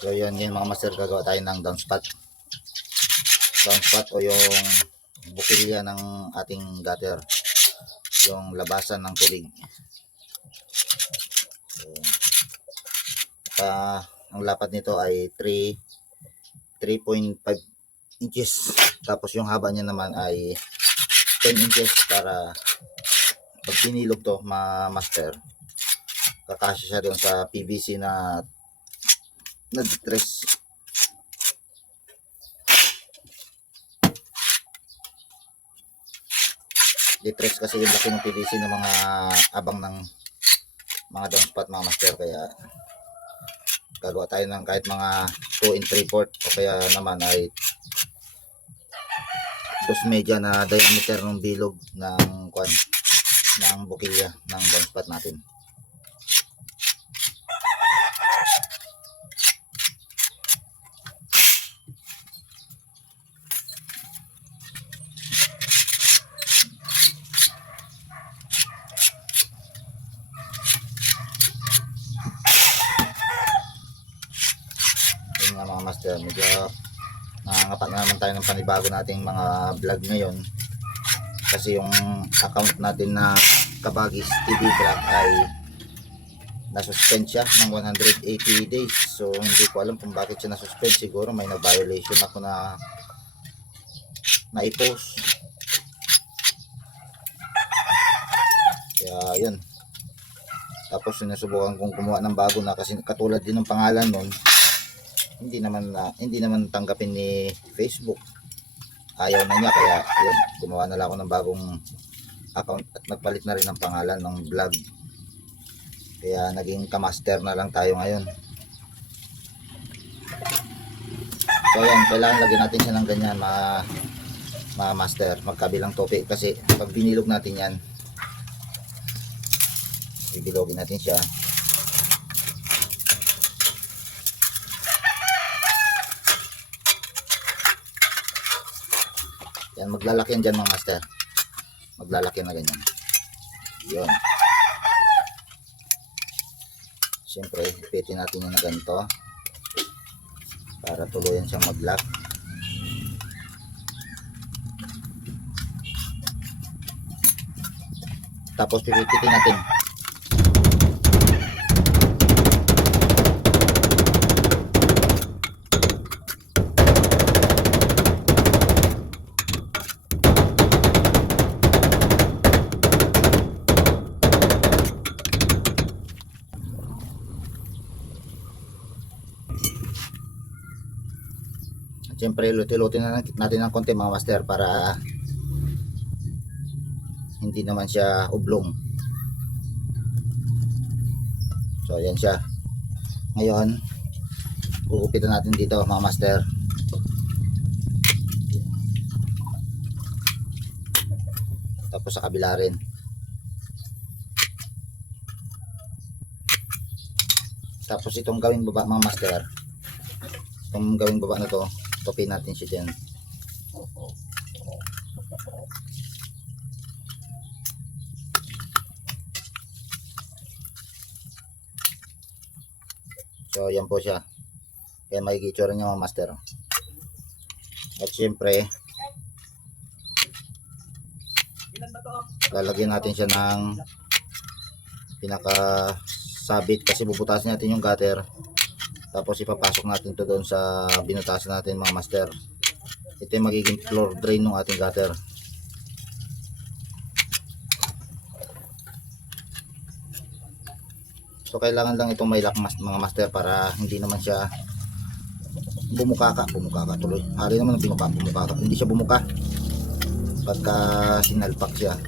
So yun mga master, gagawa tayo ng downspout. Downspout o yung bukilya ng ating gutter, yung labasan ng tubig. So, ang lapat nito ay 3.5 inches. Tapos yung haba niya naman ay 10 inches para pag pinilog to master, kakasya siya doon sa PVC na nag-stress. Distress kasi yung laki ng PVC ng mga abang ng mga downspout mga master, kaya gagawa tayo ng kahit mga 2 and 3/4 o kaya naman ay 2 na diameter ng bilog ng bukilya ng downspout natin. Mga master, medyo nangangapak na naman tayo ng panibago nating mga vlog ngayon kasi yung account natin na Kabagis TV Vlog ay nasuspend siya ng 180 days. So hindi ko alam kung bakit siya nasuspend. Siguro may na-violation ako na i-post, kaya yun. Tapos sinusubukan kong kumuha ng bago na kasi katulad din ng pangalan nun, hindi naman tanggapin ni Facebook. Ayaw na niya, kaya yun, gumawa na lang ako ng bagong account at nagpalit na rin ng pangalan ng vlog. Kaya naging Kamaster na lang tayo ngayon. So yan, kailangan lagyan natin siya ng ganyan mga master, magkabilang tope, kasi pag binilog natin yan, bibilogin natin siya. Yan, maglalaki yan dyan mga master. Maglalaki na ganyan. Yun. Siyempre, ipitin natin yan na ganito para tuluyan siyang mag-lock. Tapos pipitin natin. Siyempre, luti-luti na natin ng konti mga master para hindi naman siya oblong. So ayan siya. Ngayon, gugupitan natin dito mga master. Tapos sa kabila rin. Tapos itong gawing baba mga master, itong gawing baba na to, topin natin siya dyan. So yan po siya. Kaya makikitsura niya mga master. At syempre, lalagyan natin siya ng pinakasabit kasi bubutasin natin yung gutter. Tapos ipapasok natin to doon sa binutasan natin mga master. Ito yung magiging floor drain ng ating gutter. So kailangan lang itong may lock mga master para hindi naman siya bumukaka tuloy. Hari naman ang bumukaka. Hindi siya bumuka pagka sinalpak siya.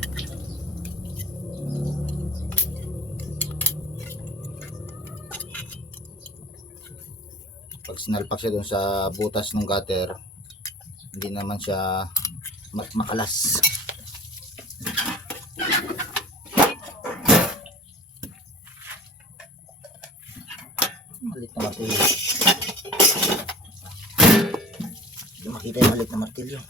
Pag sinalpak siya doon sa butas ng gutter, hindi naman siya makalas. Malit na martilyo. Hindi makita yung malit na martilyo.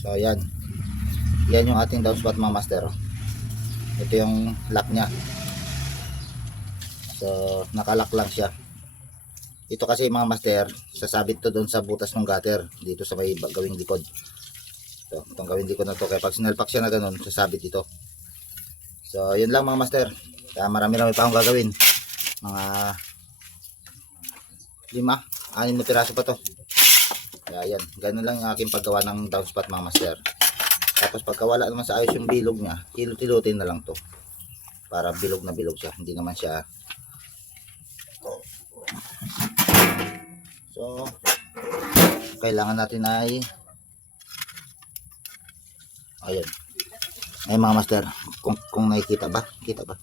So yan. Yan yung ating downspout mga master. Ito yung lock niya. So nakalock lang siya. Ito kasi mga master, sasabit to doon sa butas ng gutter dito sa may gawing likod. So itong gawing likod na to, kaya pag sinalpak siya na ganun, sasabit ito. So yun lang mga master. Kaya marami-rami pa akong gagawin. Mga 5-6 na piraso pa to. Kaya yan, ganun lang yung aking paggawa ng downspout mga master. Tapos pagka wala naman sa ayos yung bilog niya, hilot-hilutin na lang to. Para bilog na bilog siya, hindi naman siya. So, kailangan natin ay ayun. Ay mga master, kung nakikita ba? Kita ba?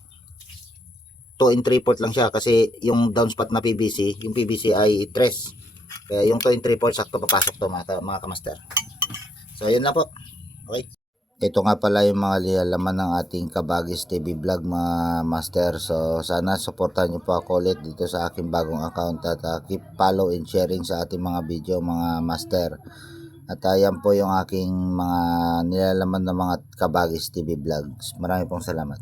2 3/4 lang siya kasi yung downspout na PVC, yung PVC ay 3. Kaya yung 2 3/4 sakto papasok to mga kamaster. So, ayun lang po. Okay. Ito nga pala yung mga nilalaman ng ating Kabagis TV vlog mga master. So sana supportan nyo po ako ulit dito sa aking bagong account at keep follow and sharing sa ating mga video mga master. At ayan po yung aking mga nilalaman ng mga Kabagis TV vlogs. Marami pong salamat.